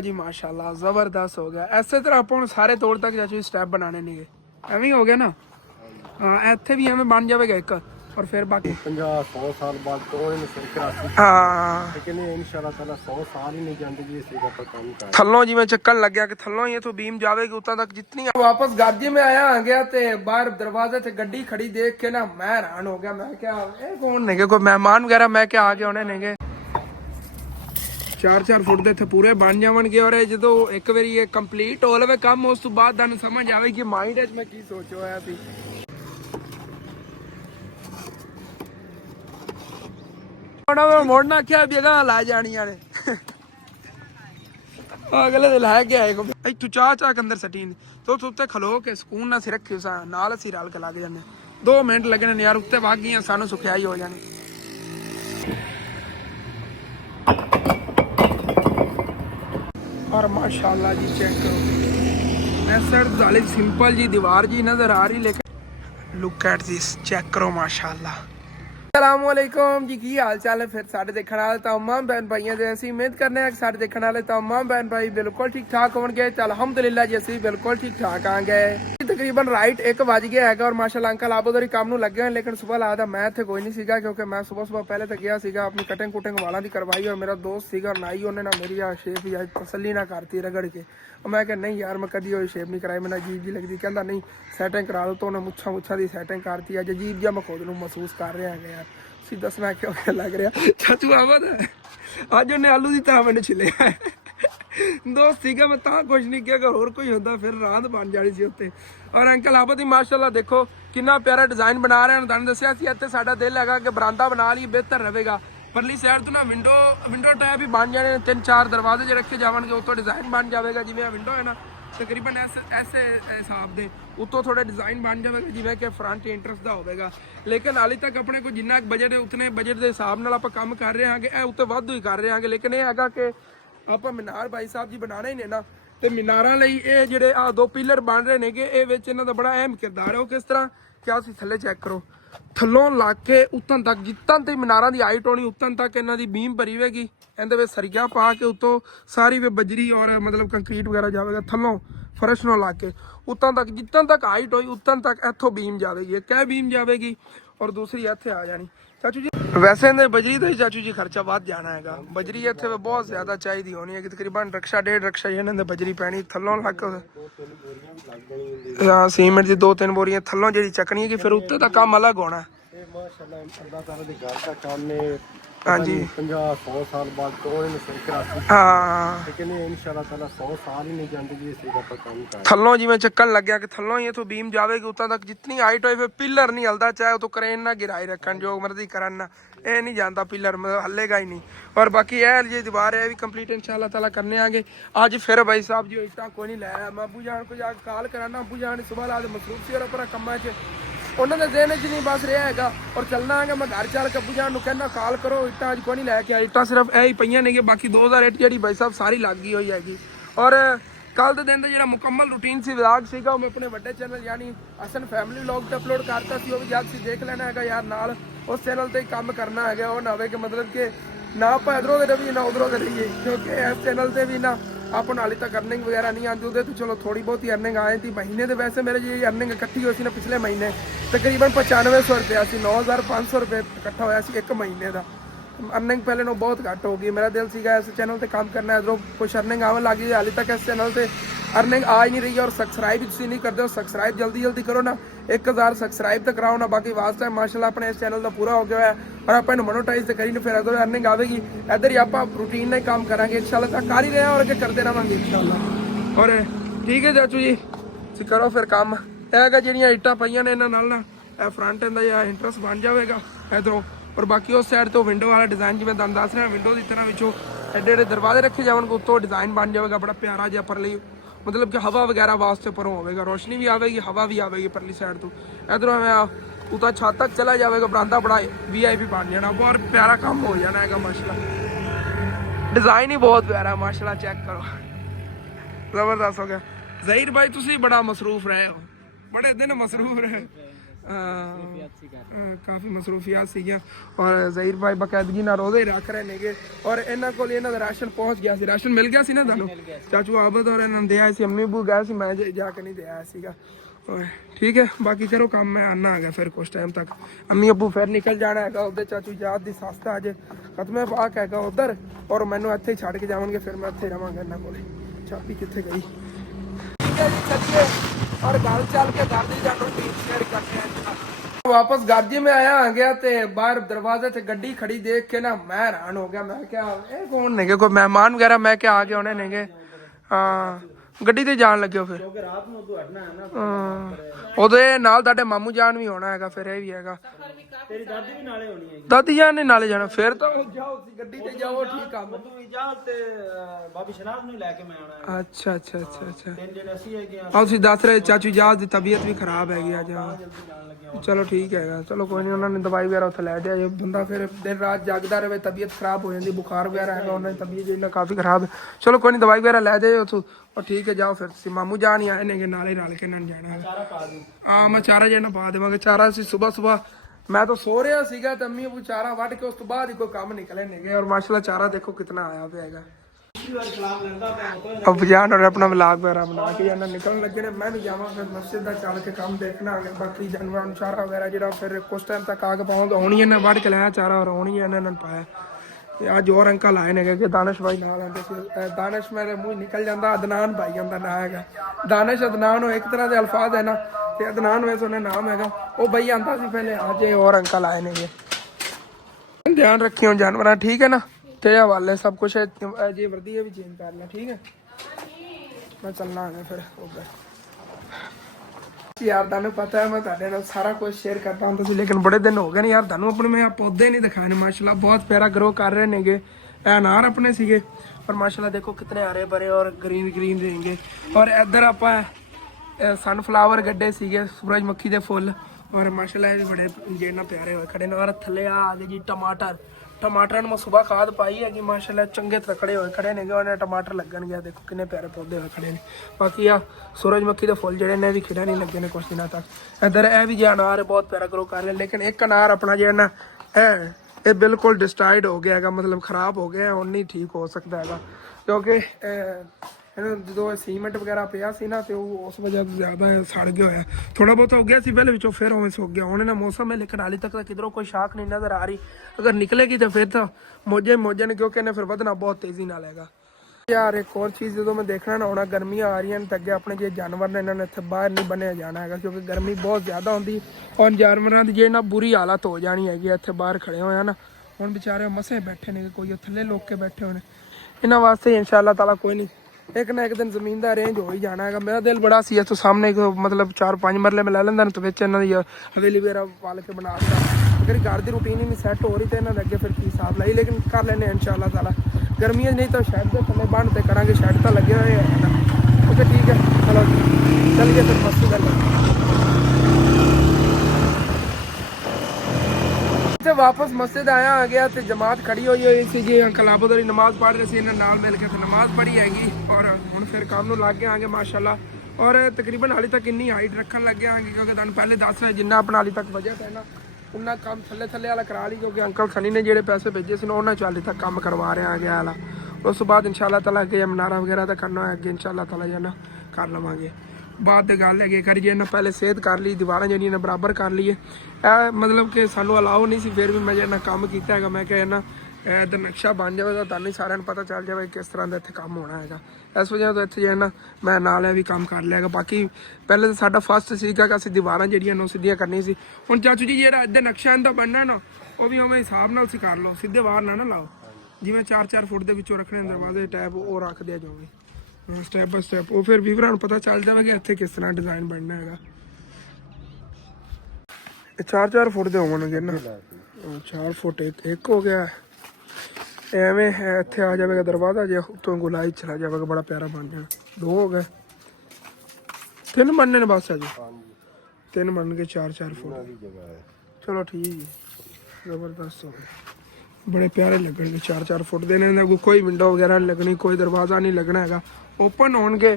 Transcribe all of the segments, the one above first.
जी माशाल्लाह जबरदस्त हो गया। इस तरह अपन सारे तौर तक चाचू स्टैप बनाने नहीं एवं हो गया ना। हाँ इतने भी एवं बन जाएगा एक और फिर बाकी 50-100 साल बाद हाँ इंशाअल्लाह ताला 100 साल ही नहीं जाते जी इसी का काम कर थल्लों जिवें चक्कर लग गया कि थल्लों ये तो बीम जावेगी उतना तक जितनी वापस गाजी में आया आ गया ते बाहर दरवाजे से गड्डी खड़ी देख के ना मैं हैरान हो गया। मैं क्या ये कौन नेगे कोई मेहमान वगैरह मैं क्या आ गया उन्हें नेगे 4-4 फुट ਦੇ ਪੂਰੇ ਬਣ ਜਾਵਣਗੇ ਔਰ ਇਹ ਜਦੋਂ ਇੱਕ ਵਾਰੀ ਇਹ ਕੰਪਲੀਟ ਹੋ ਲਵੇ ਕੰਮ ਉਸ ਤੋਂ ਬਾਅਦ ਤੁਹਾਨੂੰ ਸਮਝ ਆਵੇ ਕਿ ਮਾਈਂਡ ਵਿੱਚ ਮੈਂ ਕੀ ਸੋਚ ਹੋਇਆ ਸੀ। ਉਹਨਾਂ ਮੋੜਨਾ ਕਿਹਾ ਵੀ ਇਹਦਾ ਲਾ ਜਾਣੀਆਂ ਨੇ ਅਗਲੇ ਦੇ ਲੈ ਕੇ ਆਏ ਕੋ ਤੂੰ ਚਾਹ ਕੇ ਅੰਦਰ ਸੱਟੀ ਤੋ ਤੂੰ ਉੱਤੇ ਖਲੋ ਕੇ ਸਕੂਨ ਨਾਲ ਸਿਰ ਰੱਖਿਓ ਸਾ ਨਾਲ ਅਸੀਂ ਰਲ ਕੇ ਲੱਗ ਜਾਂਦੇ 2 ਮਿੰਟ ਲੱਗਣੇ ਨੇ ਯਾਰ ਉੱਤੇ ਵਗ ਗਈਆਂ ਸਾਨੂੰ ਸੁਖਿਆਈ ਹੋ ਜਾਣੀ। और माशाल्लाह जी चेक करो ऐसा सिंपल जी दीवार जी नजर आ रही लेकिन लुक एट दिस चेक करो माशाल्लाह। अस्सलाम वालेकुम जी की हाल चाल है फिर साढ़े देखने वाले तमाम बहन भाइयों से असं उम्मीद करने साढ़े देखने वाले तमाम बहन भाई बिल्कुल ठीक ठाक होंगे। अलहमदुलिल्लाह जी असं बिल्कुल ठीक ठाक आ गए तकरीबन राइट 1 बज गया है और माशाल्लाह अंकल आप उधर ही काम लगे हैं लेकिन सुबह लगता मैं इतने कोई नहीं सीगा क्योंकि मैं सुबह पहले तो गया सीगा अपनी कटिंग कुटिंग वालों की करवाई और मेरा दोस्त सीगा नाई उन्हें ना मेरी शेप ही तसली ना करती रगड़ के मैं क्या नहीं यार मैं कभी वो शेप नहीं कराई मैंने अजीब जी लगती कहता नहीं सैटिंग करा दो तो उन्हें मुच्छा की सैटिंग करती है अजीब जहा मैं खुद महसूस कर रहा है यार सी दसना क्यों लग रहा चाचू आवाज अज उन्हें आलू की तरह मैंने छिलिया दोस्त सीगा मैं ਤਾਂ कुछ नहीं किया अगर होर कोई होता फिर रात बन जानी सी उत्ते। और अंकल आबद ही माशाल्लाह देखो कितना प्यारा डिजाइन बना रहे हैं तुहानू दस्सिया सी इत्थे साडा दिल हैगा कि बरांदा बना लईए बेहतर रहेगा। परली साइड तो ना विंडो टाइप ही बन जाने 3-4 दरवाजे ज रखे जावणगे उत्तों डिजाइन बन जाएगा जिवें विंडो है ना तकरीबन ऐसे हिसाब दे उत्तों थोड़ा डिजाइन बन जाएगा जिवें कि फ्रंट इंटरेस्ट दा होवेगा। लेकिन हाली तक अपने को जिन्ना बजट है उतने बजट के हिसाब नाल आपां काम कर रहे हैं उत्ते वाधू ही कर रहे हैं लेकिन यह हैगा कि ਆਪਾਂ ਮੀਨਾਰ ਭਾਈ ਸਾਹਿਬ ਜੀ ਬਣਾਣੇ ਹੀ ਨੇ ਨਾ ਤੇ ਮੀਨਾਰਾਂ ਲਈ ਇਹ ਜਿਹੜੇ ਆ 2 ਪਿਲਰ ਬਣ ਰਹੇ ਨੇਗੇ ਇਹ ਵਿੱਚ ਇਹਨਾਂ ਦਾ ਬੜਾ ਅਹਿਮ ਕਿਰਦਾਰ ਹੈ। ਉਹ ਕਿਸ ਤਰ੍ਹਾਂ ਕਿ ਅਸੀਂ ਥੱਲੇ ਚੈੱਕ ਕਰੋ ਥੱਲੋਂ ਲਾ ਕੇ ਉੱਤੋਂ ਤੱਕ ਜਿੱਤਾਂ ਤੇ ਮੀਨਾਰਾਂ ਦੀ ਹਾਈਟ ਹੋਣੀ ਉੱਤੋਂ ਤੱਕ ਇਹਨਾਂ ਦੀ ਬੀਮ ਭਰੀ ਹੋਵੇਗੀ ਇਹਦੇ ਵਿੱਚ ਸਰੀਆ ਪਾ ਕੇ ਉੱਤੋਂ ਸਾਰੀ ਵੇ ਬਜਰੀ ਔਰ ਮਤਲਬ ਕੰਕਰੀਟ ਵਗੈਰਾ ਜਾਵੇਗਾ ਥੱਲੋਂ ਫਰਸ਼ ਨੂੰ ਲਾ ਕੇ ਉੱਤੋਂ ਤੱਕ ਜਿੱਤਾਂ ਤੱਕ ਹਾਈਟ ਹੋਈ ਉੱਤੋਂ ਤੱਕ ਇੱਥੋਂ ਬੀਮ ਜਾਵੇਗੀ ਇੱਕ ਇਹ ਬੀਮ ਜਾਵੇਗੀ ਔਰ ਦੂਸਰੀ ਇੱਥੇ ਆ ਜਾਣੀ। ਚਾਚੂ ਜੀ वैसे इन्हें बजरी का ही चाचू जी खर्चा वध जाना है बजरी इतने बहुत ज्यादा चाहिए होनी है कि तकरीबन रक्षा 1.5 रक्षा इन्हें बजरी पैनी थलों लग हाँ सीमेंट की 2-3 बोरियां थलों जी चकनी है कि फिर उत्ते का काम अलग होना हाँ जी 50-100 साल बाद हाँ इंशाअल्लाह ताला 100 साल ही नहीं जाते जी इसी का काम कर थलों जिवें चक्कर लग गया कि थलों ही तो बीम जावेगी उतना तक जितनी हाइट होए फिर पिलर नहीं हलता चाहे तो क्रेन ना गिराई रखन जो मर्जी करन ना ये नहीं जानता पिलर मतलब हलेगा ही नहीं। और बाकी यह जी दीवार है भी कंप्लीट इंशाअल्लाह ताला करने आगे आज फिर भाई साहब जी इतना कोई नहीं लाया मैं अबू जान को जाकर कॉल कराना अबू जान सुबह रात मसरूफ सी और अपना कम्मा च उन्होंने देने च नहीं बस रहा है और चलना है मैं घर चल के अबू जान कहना कॉल करो इट्टा अज कोई नहीं लैके आया इट्टा सिर्फ यही पईयां ने बाकी 2000 इट जी भाई साहब सारी लग गई हुई हैगी। और कल के दिन का जो मुकम्मल रूटीन से व्लॉग सीगा मैं अपने बड़े चैनल यानी हसन फैमिली व्लॉग पर अपलोड करता सी वो भी जल्द से देख लेना है यार नाल उस चैनल पर काम करना है वो ना हो कि मतलब कि ना आप इधरों के रहिए ना उधरों के रहिए क्योंकि इस चैनल पर भी ना अपन हाली तक अर्निंग वगैरह नहीं आती उधर तो चलो थोड़ी बहुत ही अर्निंग आई थी महीने तो वैसे मेरे जी अर्निंग इकट्ठी हुई थी ना पिछले महीने तकरीबन 9500 रुपया सी 9500 रुपये इकट्ठा होया सी 1 महीने का अर्निंग पहले नो बहुत घट हो गई। मेरा दिल सीगा इस चैनल पर काम करना है इधरों कुछ अर्निंग आने लगी है हाली तक इस चैनल पर अर्निंग आ ही नहीं रही है। और सब्सक्राइब तुम नहीं करते हो सब्सक्राइब जल्दी करो ना 1000 सब्सक्राइब तक कराओ ना बाकी वास्ता है माशाल्लाह अपने इस चैनल का पूरा हो गया है और आप मोनोटाइज तो करी फिर इधर अर्निंग आएगी इधर ही आप रूटीन में काम करेंगे इंशाल्लाह कर ही रहे हैं और अगे करते रहेंगे इंशाल्लाह। और ठीक है चाचू जी करो फिर काम है ਜਿਹੜੀਆਂ ਇੱਟਾਂ ਪਈਆਂ ਨੇ ਇਹਨਾਂ ਨਾਲ ਨਾ ਇਹ ਫਰੰਟ ਇਹਦਾ ਜਾਂ ਇੰਟਰਸਟ ਬਣ ਜਾਵੇਗਾ ਇਧਰੋਂ और बाकी उस साइड तो विंडो वाला डिजाइन जिवें तुहानूं दस रहा विंडो की तरह विचों एडे एडे दरवाजे रखे जावणगे उत्तों डिजाइन बन जाएगा बड़ा प्यारा जिहा परली मतलब कि हवा वगैरह वास्ते परों होगा रोशनी भी आएगी हवा भी आएगी परली साइड तो इधरों उतना छत तक चला जाएगा बरांदा बड़ा VIP बन जाना बहुत प्यारा काम हो जाना है माशाल्लाह डिजाइन ही बहुत प्यारा माशाल्लाह चेक करो जबरदस्त हो गया। ज़हीर भाई तुसी बड़ा मसरूफ रहे हो बड़े दिन मसरूफ रहे ਕਾਫੀ ਮਸਰੂਫੀਆਤ ਸੀਗੀਆਂ ਔਰ ਜ਼ਹੀਰ ਭਾਈ ਬਕਾਇਦਗੀ ਨਾਲ ਰੋਜ਼ੇ ਰੱਖ ਰਹੇ ਨੇਗੇ ਔਰ ਇਹਨਾਂ ਕੋਲ ਇਹਨਾਂ ਦਾ ਰਾਸ਼ਨ ਪਹੁੰਚ ਗਿਆ ਸੀ। ਰਾਸ਼ਨ ਮਿਲ ਗਿਆ ਸੀ ਨਾ ਤੁਹਾਨੂੰ? ਚਾਚੂ ਆਬਦ ਔਰ ਇਹਨਾਂ ਨੂੰ ਦਿਆ ਸੀ, ਅੰਮੀ ਬੂ ਗਏ ਸੀ, ਮੈਂ ਜਾ ਕੇ ਨਹੀਂ ਦਿਆ ਸੀਗਾ। ਠੀਕ ਹੈ, ਬਾਕੀ ਕਰੋ ਕੰਮ, ਮੈਂ ਆਨਾ ਆ ਗਿਆ ਫਿਰ ਕੁਛ ਟਾਈਮ ਤੱਕ। ਅੰਮੀ ਅੱਬੂ ਫਿਰ ਨਿਕਲ ਜਾਣਾ ਹੈਗਾ ਉਹਦੇ ਚਾਚੂ ਯਾਦ ਦੀ ਸਸਤਾ ਅਜੇ ਖਤਮੇ ਪਾਕ ਹੈਗਾ ਉਧਰ ਔਰ ਮੈਨੂੰ ਇੱਥੇ ਹੀ ਛੱਡ ਕੇ ਜਾਵਾਂਗੇ, ਫਿਰ ਮੈਂ ਇੱਥੇ ਰਵਾਂਗਾ ਇਹਨਾਂ ਕੋਲੇ। ਚਾਬੀ ਕਿੱਥੇ ਗਈ? ਠੀਕ ਹੈ ਜੀ, ਚੱਲੀਏ ਔਰ ਗੱਲ ਚੱਲ ਕੇ ਘਰ ਦੀ ਜਾਣੋ ਸ਼ੇਅਰ ਕਰਦੇ ਹਾਂ। ਵਾਪਸ ਗਾਜੀ में आया आ गया ते बाहर दरवाजे से गड्डी खड़ी देख के ना मैं हैरान हो गया। मैं क्या ये कौन नेगे, कोई मेहमान वगैरह? मैं क्या आ गया होने नेगे। हाँ ਗੱਡੀ ਤੇ ਜਾਣ ਲੱਗੇ ਹੋ ਫਿਰ? ਕਿਉਂਕਿ ਰਾਤ ਨੂੰ ਤੂੰ ਹਟਣਾ ਹੈ ਨਾ, ਉਹਦੇ ਨਾਲ ਤੁਹਾਡੇ ਮਾਮੂ ਜਾਨ ਵੀ ਹੋਣਾ ਹੈਗਾ, ਫਿਰ ਇਹ ਵੀ ਹੈਗਾ। ਤੇਰੀ ਦਾਦੀ ਵੀ ਨਾਲੇ ਹੋਣੀ ਹੈਗੀ। ਦਾਦੀ ਜਾਨ ਨੇ ਨਾਲੇ ਜਾਣਾ, ਫਿਰ ਤਾਂ ਜਾਓ ਗੱਡੀ ਤੇ ਜਾਓ। ਠੀਕ ਆ, ਤੂੰ ਵੀ ਜਾ ਤੇ ਬਾਬੀ ਸ਼ਨਾਬ ਨੂੰ ਲੈ ਕੇ ਮੈਂ ਆਉਣਾ ਹੈ। ਅੱਛਾ ਅੱਛਾ ਅੱਛਾ ਅੱਛਾ, ਤਿੰਨ ਦਿਨ ਅਸੀਂ ਹੈਗੇ ਆ। ਤੁਸੀਂ ਦੱਸ ਰਹੇ ਚਾਚੂ ਜਾਨ ਦੀ ਤਬੀਅਤ ਵੀ ਖਰਾਬ ਹੈਗੀ ਅੱਜ। ਚਲੋ ਠੀਕ ਹੈਗਾ, ਚਲੋ ਕੋਈ ਨਹੀਂ, ਉਹਨਾਂ ਨੇ ਦਵਾਈ ਵਗੈਰਾ ਉੱਥੇ ਲੈ ਜਾਏ। ਬੰਦਾ ਫਿਰ ਦਿਨ ਰਾਤ ਜਾਗਦਾ ਰਹੇ, ਤਬੀਅਤ ਖਰਾਬ ਹੋ ਜਾਂਦੀ, ਬੁਖਾਰ ਵਗੈਰਾ ਹੈਗਾ ਉਹਨਾਂ ਦੀ ਤਬੀਅਤ ਜਿਹੜਾ ਕਾਫੀ ਖਰਾਬ ਹੈ। ਚਲੋ ਕੋਈ ਨਹੀਂ, ਦਵਾਈ ਵਗੈਰਾ ਲੈ ਜਾਏ ਉੱਥੋਂ और ठीक है जाओ। फिर मामू जान ही आए ने नाले रल के जाना है। हाँ मैं चारा जेना पा देवांगे। चारा से सुबह सुबह मैं तो सो रहा सीगा ते अम्मी अबू चारा वट के उस तो बाद ही कोई काम निकले नेगे और माशाल्लाह चारा देखो कितना आया पे हैगा। अब जान और अपना व्लॉग वगैरह बना के जाना निकलने लगे ने। मैं भी जावां फिर मस्जिद दा चल के काम देखना है। बाकी जानवरां नूं चारा वगैरह जेड़ा फिर कुछ टाइम तक आके पाऊंगा होनी है वट के लाया चारा और होनी है इन्हां ने पाया। आज और अंकल आए ने कि दानिश भाई नाल आंदे सी। दानिश मेरे मुंह निकल जाता, अदनान भाई आंदा ना हैगा। दानिश अदनान एक तरह के अल्फाज है ना, ते अदनान वैसे उन्हें नाम हैगा। वो भाई आंदा सी पहले, आज और अंकल आए ने। ध्यान रखियो जानवर, ठीक है ना? तेरे हवाले सब कुछ है जी। वर्दी भी चेंज कर ले, ठीक है? मैं चलना है फिर उधर। यार ਤੁਹਾਨੂੰ ਪਤਾ ਹੈ ਮੈਂ ਤੁਹਾਡੇ ਨਾਲ ਸਾਰਾ ਕੁਝ ਸ਼ੇਅਰ ਕਰਦਾ ਹੁੰਦਾ ਸੀ, ਲੇਕਿਨ ਬੜੇ ਦਿਨ ਹੋ ਗਏ ਨੇ ਯਾਰ ਤੁਹਾਨੂੰ ਆਪਣੇ ਮੈਂ ਪੌਦੇ ਨਹੀਂ ਦਿਖਾਏ ਨੇ। ਮਾਸ਼ਾਅੱਲਾ ਬਹੁਤ ਪਿਆਰਾ ਗਰੋ ਕਰ ਰਹੇ ਨੇਗੇ। ਇਹ ਅਨਾਰ ਆਪਣੇ ਸੀਗੇ ਪਰ ਮਾਸ਼ਾਅੱਲਾ ਦੇਖੋ ਕਿਤਨੇ ਹਰੇ ਭਰੇ ਔਰ ਗ੍ਰੀਨ ਗ੍ਰੀਨ रहेंगे। ਔਰ ਇੱਧਰ ਆਪਾਂ ਸਨਫਲਾਵਰ ਗੱਡੇ ਸੀਗੇ, ਸੂਰਜਮੁਖੀ ਦੇ ਫੁੱਲ ਔਰ ਮਾਸ਼ਾਅੱਲਾ ਇਹ ਵੀ ਬੜੇ ਜਿਹੜਾ ਪਿਆਰੇ ਹੋਏ ਖੜੇ ਨੇ। ਔਰ ਥੱਲੇ ਆ ਗਏ ਜੀ ਟਮਾਟਰ। ਟਮਾਟਰਾਂ ਨੂੰ ਮੈਂ ਸਵੇਰ ਖਾਦ ਪਾਈ ਹੈਗੀ, ਮਾਸ਼ਾਅੱਲਾ ਚੰਗੇ ਤਕੜੇ ਹੋਏ ਖੜੇ ਨੇਗੇ। ਉਹਨੇ ਟਮਾਟਰ ਲੱਗਣਗੇ, ਦੇਖੋ ਕਿੰਨੇ ਪਿਆਰੇ ਪੌਦੇ ਹੋਏ ਖੜੇ ਨੇ। ਬਾਕੀ ਆ ਸੂਰਜਮੁਖੀ ਦੇ ਫੁੱਲ ਜਿਹੜੇ ਨੇ ਵੀ ਖਿੜਾ ਨਹੀਂ ਲੱਗੇ ਨੇ ਕੁਝ ਦਿਨਾਂ ਤੱਕ। ਇੱਧਰ ਇਹ ਵੀ ਜੇ ਅਨਾਰ ਬਹੁਤ ਪਿਆਰਾ ਗਰੋ ਕਰ ਰਿਹਾ, ਲੇਕਿਨ ਇੱਕ ਅਨਾਰ ਆਪਣਾ ਜਿਹੜਾ ਨਾ ਇਹ ਬਿਲਕੁਲ ਡਿਸਟਰਾਇਡ ਹੋ ਗਿਆ ਹੈਗਾ, ਮਤਲਬ ਖਰਾਬ ਹੋ ਗਿਆ, ਹੁਣ ਨਹੀਂ ਠੀਕ ਹੋ ਸਕਦਾ ਹੈਗਾ। ਕਿਉਂਕਿ ਇਹਨੂੰ ਜਦੋਂ ਸੀਮੈਂਟ ਵਗੈਰਾ ਪਿਆ ਸੀ ਨਾ ਤੇ ਉਹ ਉਸ ਵਜ੍ਹਾ ਤੋਂ ਜ਼ਿਆਦਾ ਸੜ ਗਿਆ ਹੋਇਆ। ਥੋੜਾ ਬਹੁਤ ਹੋ ਗਿਆ ਸੀ ਪਹਿਲੇ ਵਿੱਚੋਂ, ਫਿਰ ਉਵੇਂ ਸੁੱਕ ਗਿਆ। ਹੁਣ ਨਾ ਮੌਸਮ ਹੈ ਲੇਕਿਨ ਹਾਲੇ ਤੱਕ ਤਾਂ ਕਿਧਰੋਂ ਕੋਈ ਸ਼ਾਖ ਨਹੀਂ ਨਜ਼ਰ ਆ ਰਹੀ। ਅਗਰ ਨਿਕਲੇਗੀ ਤਾਂ ਫਿਰ ਤਾਂ ਮੋਜੇ ਨੇ, ਕਿਉਂਕਿ ਇਹਨੇ ਫਿਰ ਵਧਣਾ ਬਹੁਤ ਤੇਜ਼ੀ ਨਾਲ ਹੈਗਾ। ਯਾਰ ਇੱਕ ਹੋਰ ਚੀਜ਼ ਜਦੋਂ ਮੈਂ ਦੇਖਣਾ ਨਾ ਹੋਣਾ, ਗਰਮੀਆਂ ਆ ਰਹੀਆਂ ਨੇ ਤਾਂ ਅੱਗੇ ਆਪਣੇ ਜੇ ਜਾਨਵਰ ਨੇ ਇਹਨਾਂ ਨੇ ਇੱਥੇ ਬਾਹਰ ਨਹੀਂ ਬੰਨਿਆ ਜਾਣਾ ਹੈਗਾ, ਕਿਉਂਕਿ ਗਰਮੀ ਬਹੁਤ ਜ਼ਿਆਦਾ ਹੁੰਦੀ ਔਰ ਜਾਨਵਰਾਂ ਦੀ ਜੇ ਨਾ ਬੁਰੀ ਹਾਲਤ ਹੋ ਜਾਣੀ ਹੈਗੀ। ਇੱਥੇ ਬਾਹਰ ਖੜੇ ਹੋਏ ਆ ਨਾ, ਹੁਣ ਵਿਚਾਰੇ ਮਸੇ ਬੈਠੇ ਨੇ, ਕੋਈ ਥੱਲੇ ਲੋਕ ਕੇ ਬੈਠੇ ਹੋਏ ਨੇ। ਇਹਨਾਂ ਵਾਸਤੇ ਇਨਸ਼ਾਅੱਲਾ ਤਾਲਾ ਕੋਈ ਨਹੀਂ एक ना एक दिन जमीन का अरेंज हो ही जाना है। मेरा दिल बड़ा सी तो सामने मतलब 4-5 मरले में ले लेंदा तो बिच इन्हां दी हवेली वगैरह पाल के बना दिंदा। अगर घर की रूटीन ही नहीं सैट हो रही तो इन्हां दे अगे फिर की हिसाब लाई, लेकिन कर लेने इंशाअल्लाह ताला। गर्मियां नहीं तो शैड के थल्ले बन ते करांगे, शैड तो लगे हुए हैं ना। ओके ठीक है, चलो चलिए फिर मस्ती कर लेंगे। वापस मस्जिद आया आ गया तो जमात खड़ी हुई सी जी। अंकल आबद वाली नमाज पढ़ रहे थे, इन्हें नाल मिल के नमाज पढ़ी हैगी और हुण फिर काम नूं लग गए आगे माशाअल्लाह। और तकरीबन हाली तक इन्नी हाइट रखन लग गए आगे, क्योंकि तुहानूं पहले दस रहे जिन्ना अपना हाली तक बजट है ना उन्ना काम थल्ले थल्ले वाला करा ली, क्योंकि अंकल खनी ने ਜਿਹੜੇ पैसे भेजे सी उन्हां चों हाली तक काम करवा रहे आगे वाला। उस तो बाद इंशाअल्लाह ताला अगे मनारा वगैरह तो करना है, अगे इंशाअल्लाह ताला जाना कर लवांगे। बात की गल है करिए ना, पहले सेहत कर ली, दीवारां जिहड़ियां बराबर कर लीए। मतलब कि सानू अलाउ नहीं सी, फिर भी मैं जो काम किया है मैं क्या ना इधर नक्शा बन जाए तो तुहानूं सारिਆਂ ਨੂੰ पता चल जाए किस तरह का इत्थे काम होना है। इस वजह तो इत्थे जो ना मैं नाल भी काम कर लिया। बाकी पहले तो साडा फस्ट सीगा कि असीं दीवारां जिहड़ियां ने सीधियां करनी सी। हुण चाचू जी जिहड़ा इधर नक्शा इनका बनना ना वो भी उवें हिसाब नाल सी कर लो, सीधे बाहर ना लाओ। जिवें 4-4 फुट दे विचों रखने दरवाजे टैब वो रख दिया जाओगे स्टैप बाय स्टैप। वो फिर व्यूअरां नूं पता चल जाएगा कि इत्थे किस तरह डिजाइन बनना है। 4-4 फुट दे होणगे ना, 4 फुट एक हो गया एवें है। इत्थे आ जाएगा दरवाजा जे उत्तों गुलाई चला जाएगा, बड़ा प्यारा बन जाएगा। 2 हो गए, 3 बनने ने बस है जी, 3 बन के 4-4 फुट। चलो ठीक है, जबरदस्त हो गए, बड़े प्यारे लगणगे। 4-4 फुट देने कोई विंडो वगैरह नहीं लगनी, कोई दरवाजा नहीं लगना हैगा, ओपन होणगे।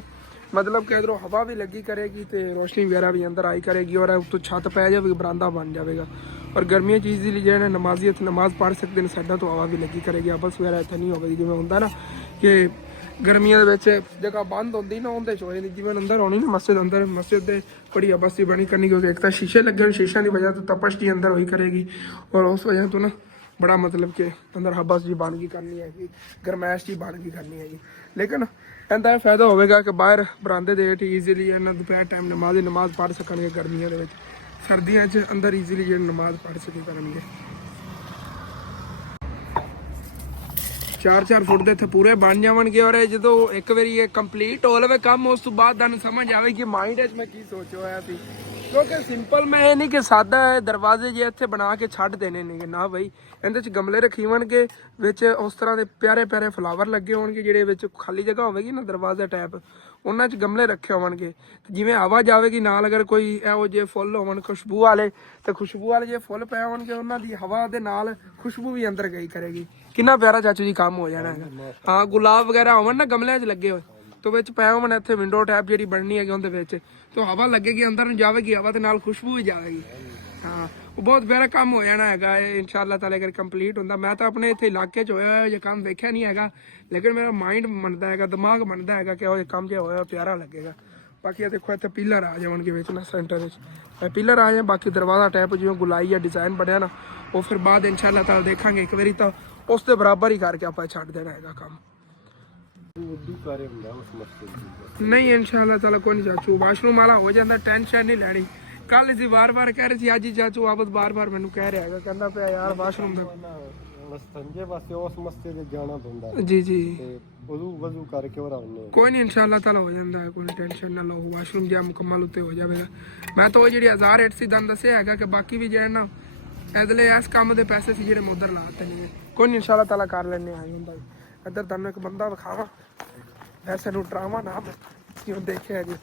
मतलब कि इधरों हवा भी लगी करेगी तो रोशनी वगैरह भी अंदर आई करेगी और उत्तों छत पै जाएगी, बरामदा बन जाएगा। और गर्मियों चीज़ ਲਈ ਜਿਹੜੇ ਨਮਾਜ਼ੀ ਇੱਥੇ ਨਮਾਜ਼ ਪੜ੍ਹ ਸਕਦੇ ਨੇ, ਸਾਡਾ ਤੋਂ ਹਵਾ ਵੀ ਲੱਗੀ ਕਰੇਗੀ। ਆਪਸ ਵਗੈਰਾ ਇੱਥੇ ਨਹੀਂ ਹੋਵੇਗੀ ਜਿਵੇਂ ਹੁੰਦਾ ਨਾ ਕਿ ਗਰਮੀਆਂ ਦੇ ਵਿੱਚ ਜਗ੍ਹਾ ਬੰਦ ਹੁੰਦੀ ਨਾ, ਉਹਦੇ 'ਚ ਹੋ ਜਾਂਦੀ। ਜਿਵੇਂ ਅੰਦਰ ਹੋਣੀ ਨਾ ਮਸਜਿਦ, ਅੰਦਰ ਮਸਜਿਦ ਦੇ ਬੜੀ ਆਬਾਦੀ ਬਣੀ ਕਰਨੀ, ਕਿਉਂਕਿ ਇੱਕ ਤਾਂ ਸ਼ੀਸ਼ੇ ਲੱਗੇ ਹੋਣ, ਸ਼ੀਸ਼ਿਆਂ ਦੀ ਵਜ੍ਹਾ ਤੋਂ ਤਪਸ਼ ਦੀ ਅੰਦਰ ਹੋਈ ਕਰੇਗੀ ਔਰ ਉਸ ਵਜ੍ਹਾ ਤੋਂ ਨਾ ਬੜਾ मतलब ਕਿ ਅੰਦਰ ਹਬਸ ਜੀ ਬਣ ਗਈ ਕਰਨੀ ਹੈਗੀ, ਗਰਮੈਸ਼ ਜੀ ਬਣ ਗਈ ਕਰਨੀ ਹੈਗੀ। ਲੇਕਿਨ ਇਹਦਾ ਇਹ ਫਾਇਦਾ ਹੋਵੇਗਾ ਕਿ ਬਾਹਰ ਬਰਾਂਡੇ ਦੇ ਹੇਠ ਈਜ਼ੀਲੀ ਇਹਨਾਂ ਦੁਪਹਿਰ ਟਾਈਮ ਨਮਾਜ਼ ਪੜ੍ਹ ਸਕਣਗੇ ਗਰਮੀਆਂ ਦੇ ਵਿੱਚ। ਸਰਦੀਆਂ 'ਚ ਅੰਦਰ ਈਜ਼ੀਲੀ ਜਿਹੜੇ ਨਮਾਜ਼ ਪੜ੍ਹ ਸਕੇ ਕਰਨਗੇ। 4-4 ਫੁੱਟ ਦੇ ਇੱਥੇ ਪੂਰੇ ਬਣ ਜਾਵਣਗੇ ਔਰ ਇਹ ਜਦੋਂ ਇੱਕ ਵਾਰੀ ਇਹ ਕੰਪਲੀਟ ਹੋ ਲਵੇ ਕੰਮ, ਉਸ ਤੋਂ ਬਾਅਦ ਤੁਹਾਨੂੰ ਸਮਝ ਆਵੇ ਕਿ ਮਾਈਂਡ 'ਚ ਮੈਂ ਕੀ ਸੋਚਿਆ ਹੋਇਆ ਸੀ। ਕਿਉਂਕਿ ਸਿੰਪਲ ਮੈਂ ਇਹ ਨਹੀਂ ਕਿ ਸਾਦਾ ਦਰਵਾਜ਼ੇ ਜੇ ਇੱਥੇ ਬਣਾ ਕੇ ਛੱਡ ਦੇਣੇ ਨੇ, ਨਾ ਬਈ ਇਹਦੇ 'ਚ ਗਮਲੇ ਰੱਖੀ ਹੋਣਗੇ, ਵਿੱਚ ਉਸ ਤਰ੍ਹਾਂ ਦੇ ਪਿਆਰੇ ਪਿਆਰੇ ਫਲਾਵਰ ਲੱਗੇ ਹੋਣਗੇ, ਜਿਹੜੇ ਵਿੱਚ ਖਾਲੀ ਜਗ੍ਹਾ ਹੋਵੇਗੀ ਨਾ ਦਰਵਾਜ਼ਾ ਟਾਈਪ, ਉਹਨਾਂ 'ਚ ਗਮਲੇ ਰੱਖੇ ਹੋਣਗੇ। ਜਿਵੇਂ ਹਵਾ ਜਾਵੇਗੀ ਨਾਲ, ਅਗਰ ਕੋਈ ਇਹੋ ਜਿਹੇ ਫੁੱਲ ਹੋਣ ਖੁਸ਼ਬੂ ਵਾਲੇ, ਤੇ ਖੁਸ਼ਬੂ ਵਾਲੇ ਜੇ ਫੁੱਲ ਪਏ ਹੋਣਗੇ, ਉਹਨਾਂ ਦੀ ਹਵਾ ਦੇ ਨਾਲ ਖੁਸ਼ਬੂ ਵੀ ਅੰਦਰ ਗਈ ਕਰੇਗੀ। ਕਿੰਨਾ ਪਿਆਰਾ ਚਾਚੂ ਜੀ ਕੰਮ ਹੋ ਜਾਣਾ ਹੈਗਾ। ਹਾਂ, ਗੁਲਾਬ ਵਗੈਰਾ ਹੋਣ ਨਾ ਗਮਲਿਆਂ 'ਚ ਲੱਗੇ ਹੋਏ, तो ਵਿੱਚ ਪਏ ਹੋਣ ਇੱਥੇ ਵਿੰਡੋ ਟੈਪ ਜਿਹੜੀ ਬਣਨੀ ਹੈਗੀ ਉਹਦੇ ਵਿੱਚ, तो ਹਵਾ ਲੱਗੇਗੀ ਅੰਦਰ ਨੂੰ ਜਾਵੇਗੀ, ਹਵਾ ਦੇ ਨਾਲ ਖੁਸ਼ਬੂ ਵੀ ਜਾਵੇਗੀ। ਹਾਂ, ਉਹ ਬਹੁਤ ਪਿਆਰਾ ਕੰਮ ਹੋ ਜਾਣਾ ਹੈਗਾ ਇਹ ਇਨਸ਼ਾਅੱਲਾ ਤਾਲਾ ਅਗਰ ਕੰਪਲੀਟ ਹੁੰਦਾ। ਮੈਂ ਤਾਂ ਆਪਣੇ ਇੱਥੇ ਇਲਾਕੇ 'ਚ ਹੋਇਆ ਹੋਇਆ ਜੇ ਕੰਮ ਵੇਖਿਆ ਨਹੀਂ ਹੈਗਾ, ਲੇਕਿਨ ਮੇਰਾ ਮਾਈਂਡ ਮੰਨਦਾ ਹੈਗਾ, ਦਿਮਾਗ ਮੰਨਦਾ ਹੈਗਾ ਕਿ ਉਹ ਕੰਮ ਜਿਹਾ ਹੋਇਆ ਪਿਆਰਾ ਲੱਗੇਗਾ। ਬਾਕੀ ਇਹ ਦੇਖੋ ਇੱਥੇ ਪਿਲਰ ਆ ਜਾਣਗੇ ਵਿੱਚ ਨਾ ਸੈਂਟਰ ਵਿੱਚ, ਪਿਲਰ ਆ ਜਾਣ। ਬਾਕੀ ਦਰਵਾਜ਼ਾ ਟੈਪ ਜਿਵੇਂ ਗੁਲਾਈ ਜਾਂ ਡਿਜ਼ਾਈਨ ਬਣਿਆ ਨਾ, ਉਹ ਫਿਰ ਬਾਅਦ ਇਨਸ਼ਾਅੱਲਾ ਤਾਲਾ ਦੇਖਾਂਗੇ ਇੱਕ ਵਾਰੀ, ਤਾਂ ਉਸ ਦੇ ਬਰਾਬਰ ਹੀ ਕਰਕੇ ਆਪਾਂ ਛੱਡ ਦੇਣਾ ਹੈਗਾ ਕੰਮ। नहीं इंशाल्लाह ताला कोई नहीं चाचू, वाशरूम वाला हो जाता, टेंशन नहीं लैनी। कल इसी बार कह रहे थे, अज ही चाचू आप बार मैनू कह रहा है, कहता पे यार वाशरूम संजे वास्ते उस मस्जिद जाना पैंदा। जी जी, वजू करके और आने कोई नहीं इंशाल्लाह ताला हो जाता है, कोई टेंशन ना लो। वाशरूम जो मुकम्मल उत्ते हो जाएगा। मैं तो जी 1008 सी दम दसिया है कि बाकी भी जो है ना इधरले इस काम के पैसे से जो उधर लाते नहीं, कोई नहीं इंशाल्लाह ताला कर लेने आई होंगे। इधर तुम एक बंदा विखावा, वैसे डरावा ना क्यों देखे जी।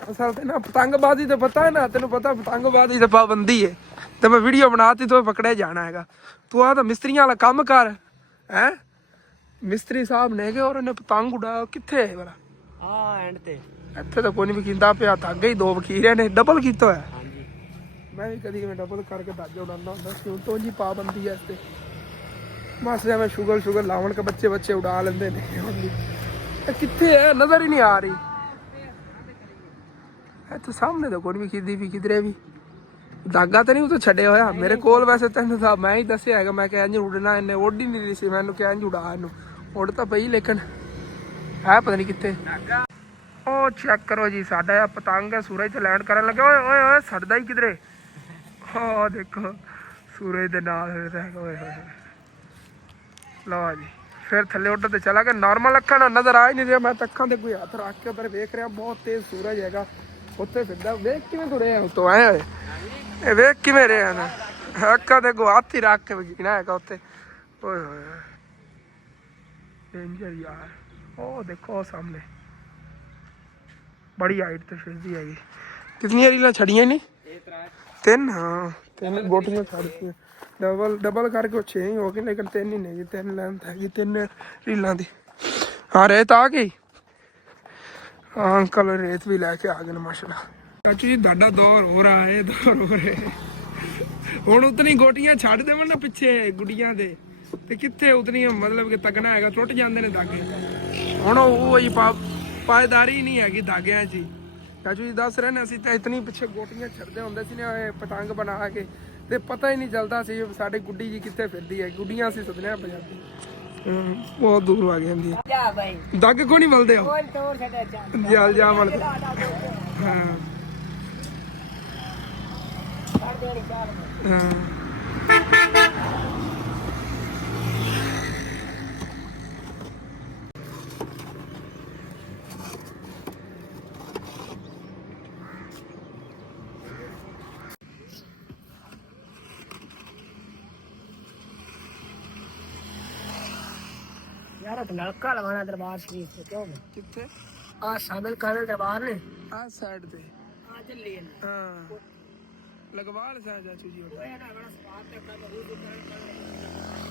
असल ते ना पतंगबाजी तो पता है ना, तेन पता पतंगबाजी तो पाबंदी है, तो मैं वीडियो बनाती तो पकड़े जाना है। तू आ तो मिस्त्रियों वाला काम कर है, मिस्त्री साहब ने के और उन्हें पतंग उड़ाया कितने है भला? इत्थे तो कोई नहीं वकींदा पिया, धागे ही 2 वकीरे ने डबल किया होया। मैं भी कभी डबल करके धागे उड़ाना होंगे, क्यों तो जी पाबंदी है इस बस एवं शुगर लावन के बच्चे उड़ा लेंदे ने। कित्थे है नजर ही नहीं आ रही, तो सामने तो कोई भी किधरे भी धागा तो नहीं तो छड़े होया मेरे कोल। वैसे तेन था मैं ही दसिया है, मैं क्या उड़ना, इन्हें उड़ ही नहीं रही सी, मैंने क्या उड़ा इनू उड़ तो पई, लेकिन है पता नहीं कित्थे। ओ चेक करो जी, साडा पतंग है सूरज ते लैंड करन लगे। ओए ओए ओए सड़दा ही किधरे, ओ देखो सूरज दे नाल ओए ओए। लो जी फिर थले उधर चला गया। नॉर्मल अखा ना नजर आ ही नहीं रहा, मैं तो अखा कोई हाथ रख के उधर वेख रहा, बहुत तेज सूरज हैगा उत्थे फिरदा। वेख किवें तुरे तो आए वेख किवें रहे ना, अखा ते को हाथ ही रख के वगीना हैगा उत्थे। ओए होए डेंजर यार, ओ देखो सामने बड़ी हाइट ते फिरदी हैगी। कितनी रीलां छड़ियां नहीं? 3। हाँ 3 गोटियां छड़ दी, डबल करके 6 ही हो गए, लेकिन 3 ही नहीं जी, 3 लेंथ है 3 रीलों की। हाँ रेत आ गई। हाँ अंकल रेत भी लैके आ गए माशाल्लाह। चाचू जी दादा दौर हो रहा है, दौर हो रहे हुण उतनी गोटियां छड़ देवन ना पिछे गुड़ियां दे, ते कित्थे उतनी मतलब कि तगना हैगा, टुट जांदे ने धागे। हुण ओही पायदारी नहीं हैगी धागियां च। चाचू जी दस रहे ने, असीं तां इतनी पिछे गोटियां छड़दे हुंदे सी ना पतंग बना के, ते पता ही नहीं चलता सी साडी गुड्डी जी कित्थे फिरदी है। गुड्डियां असीं सदने पंजाबी बहुत दूर आ गई होंदी दग को नहीं मलदे हो जल जा मल। हाँ यार तो नलका लगाना दरबार शरीफ से क्यों कितने आ शामिल कर दरबार ने आ साइड पे आ चली है हाँ लगवा ले चाचू जी वो है ना बड़ा स्वाद है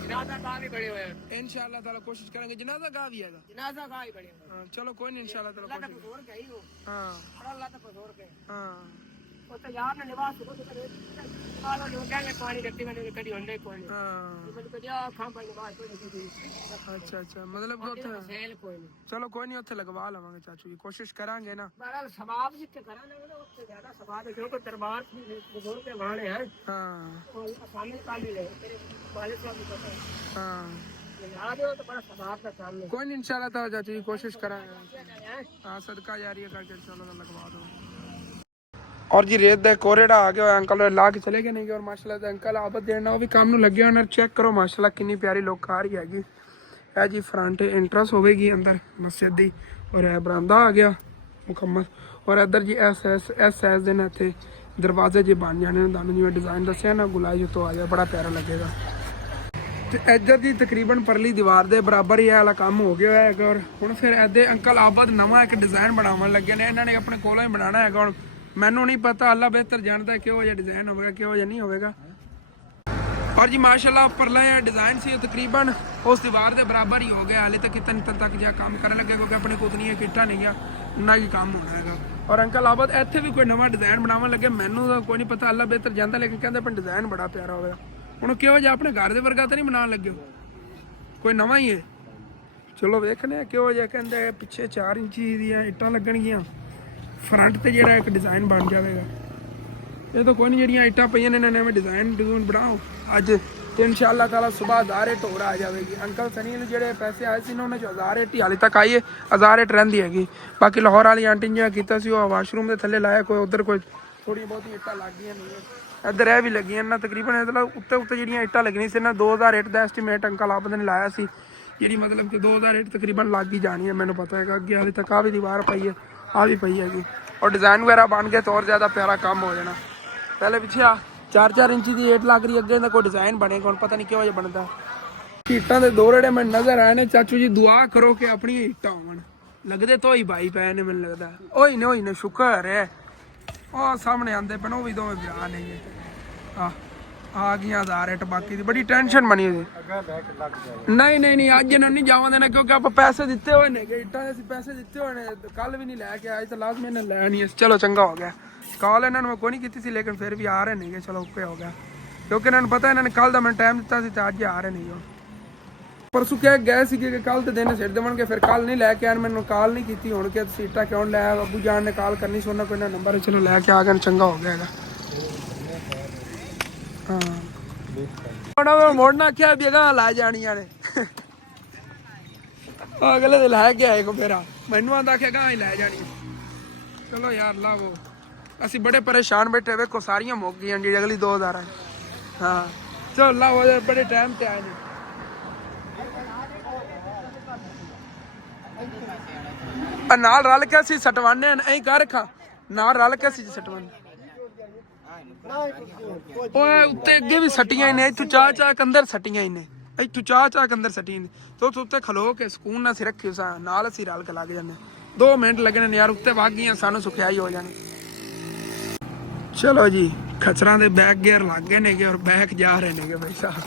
का जनाजा गाह भी बड़े हुए हैं, इंशाल्लाह ताला कोशिश करेंगे। जनाजा गाह भी हैगा? जनाजा गाह ही बड़े हुए हैं। हाँ चलो कोई नहीं, इंशाल्लाह ताला अल्लाह का कोशिश। पसोर गई हो, हाँ अल्लाह का पसोर गए। हाँ वो तो यार ने निवास को तो करे वाला लोग क्या पानी रखते मैंने कभी होने कोई नहीं। हाँ मैंने कहा खां भाई निवास कोई नहीं। अच्छा अच्छा, मतलब कि उत्थे सेल कोई नहीं। चलो कोई नहीं, उत्थे लगवा लवांगे चाचू जी, कोशिश करांगे ना। बहरहाल सवाब जितने कराने वाले उससे ज्यादा सवाब है, क्योंकि दरबार बुजुर्ग के वाणे हैं हाँ और आसानी काम ही ले तेरे मालिक को भी पता है। हाँ याद हो तो बड़ा सवाब का काम है। कोई नहीं, इंशाल्लाह ताला चाचू जी कोशिश करांगे। हाँ सदका जारी करके चलो लगवा दो। और जी रेत ਦਾ ਕੋਰੇੜਾ ਆ ਗਿਆ, ਅੰਕਲ ਲਾ ਕੇ ਚਲੇ ਗਏ ਨਹੀਂ। ਔਰ ਮਾਸ਼ਾਅੱਲਾ ਦਾ ਅੰਕਲ ਆਬਦ ਦੇਣਾ ਉਹ ਵੀ ਕੰਮ ਨੂੰ ਲੱਗੇ ਹੋਣ। ਚੈੱਕ ਕਰੋ ਮਾਸ਼ਾਅੱਲਾ ਕਿੰਨੀ ਪਿਆਰੀ ਲੁੱਕ ਆ ਰਹੀ ਹੈਗੀ। ਇਹ ਜੀ ਫਰੰਟ ਐਂਟਰੈਂਸ ਹੋਵੇਗੀ ਅੰਦਰ ਮਸਜਿਦ ਦੀ, ਔਰ ਇਹ ਬਰਾਂਦਾ ਆ ਗਿਆ ਮੁਕੰਮਲ। ਔਰ ਇੱਧਰ ਜੀ ਐਸ ਦੇ ਨਾਲ ਇੱਥੇ ਦਰਵਾਜ਼ੇ ਜੇ ਬਣ ਜਾਣੇ ਨੇ, ਤੁਹਾਨੂੰ ਜਿਵੇਂ ਡਿਜ਼ਾਈਨ ਦੱਸਿਆ ਨਾ ਗੁਲਾਈ ਤੋਂ ਆ ਜਾ, ਬੜਾ ਪਿਆਰਾ ਲੱਗੇਗਾ। ਤੇ ਇੱਧਰ ਦੀ ਤਕਰੀਬਨ ਪਰਲੀ ਦੀਵਾਰ ਦੇ ਬਰਾਬਰ ਹੀ ਇਹ ਵਾਲਾ ਕੰਮ ਹੋ ਗਿਆ ਹੈਗਾ। ਔਰ ਹੁਣ ਫਿਰ ਇਹਦੇ ਅੰਕਲ ਆਬਦ ਨਵਾਂ ਇੱਕ ਡਿਜ਼ਾਈਨ ਬਣਾਉਣ ਲੱਗੇ ਨੇ, ਇਹਨਾਂ ਨੇ ਆਪਣੇ ਕੋਲੋਂ ਹੀ ਬਣਾਉਣਾ ਹੈਗਾ। ਹੁਣ ਮੈਨੂੰ ਨਹੀਂ ਪਤਾ, ਅੱਲਾ ਬਿਹਤਰ ਜਾਣਦਾ ਕਿਹੋ ਜਿਹਾ ਡਿਜ਼ਾਈਨ ਹੋਵੇਗਾ ਕਿਹੋ ਜਿਹਾ ਨਹੀਂ ਹੋਵੇਗਾ। और जी माशाल्लाह परला डिज़ाइन सी तकरीबन उस दीवार के बराबर ही हो गया। हाले तक इतने तक जा काम करने लगे क्योंकि अपने कुतनी किट्टा नहीं गया उन्ना ही काम होना है। और अंकल आबद इत्थे भी कोई नवा डिज़ाइन बनाव लगे, मैनू तो कोई नहीं पता, अल्लाह बेहतर जानता, लेकिन कहते अपन डिज़ाइन बड़ा प्यारा होगा। हुण किहो जिहा अपने घर के वर्गा तो नहीं बना लगे, कोई नवा ही है। चलो वेखने किहो जिहा। कहते पिछे 4 इंची दी इट्टां लगणगीआं, फ्रंट ते जिहड़ा एक डिज़ाइन बन जाएगा। ये तो कोई नहीं, जिहड़ियां इट्टां पईआं ने इन्हां नवें डिज़ाइन बनाओ अज तो इंशाअल्लाह ताला सुबह 1000 इट होर आ जाएगी। अंकल सनी ने जेडे पैसे आए थे उन्होंने 1000 इट हाले तक आई है, 1000 इट रहिंदी हैगी। बाकी लाहौर वाली आंटी ने जिहा कीता सी वाशरूम के थल्ले लाया, कोई उधर कोई थोड़ी बहुत इट्टां लग गई नहीं है, इधर यह भी लगियां ना तकरीबन। मतलब उत्ते उत्ते जिहड़ियां इट्टां लगनी सी ना 2000 इट का एस्टीमेट अंकल आबद ने लाया सी, जिहड़ी मतलब कि 2000 इट तकरीबन लग ही जानी है। मैंने पता है अगे हाले तक आ भी दीवार पई है, आ भी पई हैगी, और डिज़ाइन वगैरह बन गए तो और ज़्यादा प्यारा काम हो जाना। पहले पिछे 4-4 इंची की इट लग रही, अगे कोई डिज़ाइन बनेगा, हुण पता नहीं किहो जिहा बनदा। इट्टां दे 2 रेड़े मैनूं नज़र आए ने। चाचू जी दुआ करो कि अपनी इट्टां होवन, लगदे तो ही भाई पै ने मैनूं लगदा। ओही ने शुक्र है ਉਹ ਸਾਹਮਣੇ ਆਂਦੇ ਪਨ, ਉਹ ਵੀ ਦੋਵੇਂ ਵਿਆਹ ਨਹੀਂ ਹੈ। ਆ ਗਈਆਂ 1000 ਇਟ, ਬਾਕੀ ਦੀ ਬੜੀ ਟੈਨਸ਼ਨ ਬਣੀ ਹੋਈ। ਨਹੀਂ ਅੱਜ ਇਹਨਾਂ ਨਹੀਂ ਜਾਵਾਂ ਦੇਣਾ, ਕਿਉਂਕਿ ਆਪਾਂ ਪੈਸੇ ਦਿੱਤੇ ਹੋਏ ਨੇ, ਇੱਟਾਂ ਦੇ ਅਸੀਂ ਪੈਸੇ ਦਿੱਤੇ ਹੋਏ ਨੇ। ਕੱਲ ਵੀ ਨਹੀਂ ਲੈ ਕੇ ਆਏ ਤਾਂ ਲਾਜ਼ਮੀ ਇਹਨਾਂ ਲੈਣੀ ਹੈ। ਚਲੋ ਚੰਗਾ ਹੋ ਗਿਆ, ਕਾਲ ਇਹਨਾਂ ਨੂੰ ਮੈਂ ਕੋਈ ਨਹੀਂ ਕੀਤੀ ਸੀ, ਲੇਕਿਨ ਫਿਰ ਵੀ ਆ ਰਹੇ ਨੇਗੇ। ਚਲੋ ਓਕੇ ਹੋ ਗਿਆ, ਕਿਉਂਕਿ ਇਹਨਾਂ ਨੂੰ ਪਤਾ ਇਹਨਾਂ ਨੇ ਕੱਲ ਦਾ ਮੈਨੂੰ ਟਾਈਮ ਦਿੱਤਾ ਸੀ, ਤਾਂ ਅੱਜ ਆ ਰਹੇ ਨੇਗੇ। परसों कह गए सी कि कल तो दिन सिर देवणगे, फिर कल नहीं लैके आए, मैंने कॉल नहीं की। हुण कि सीटा क्यों लै, अबू जान ने कॉल करनी सी, उन्होंने कोई नंबर है, चलो लैके आ गए, चंगा हो गया। हाँ मोड़ना क्या बेगा लै जानियां ने, अगले दिन लैके आए को मेरा मैनू आंदा कि गां ही लै जानी। चलो यार लावो, असी बड़े परेशान बैठे, वेखो सारियां मुक गई जी अगली 2000। हाँ चलो लावो, बड़े टाइम ते आए ने। नाल रल के असीं सटवाने ऐ कर रखा, नाल रल के असीं सटवाने। ओए उत्ते अगे भी सटियां ने, इत्थों चाह कंदर सटियां ने, इत्थों चाह कंदर सटियां ने, तो उत्ते खलो के सकून ना सी रखी सा, नाल असीं रल के लग जाने। 2 मिनट लगने ने यार, उत्ते वग गईयां, सानू सुखियाई हो जानी। चलो जी खचरां दे बैक गियर लग गए ने और बैक जा रहे ने भाई साहब,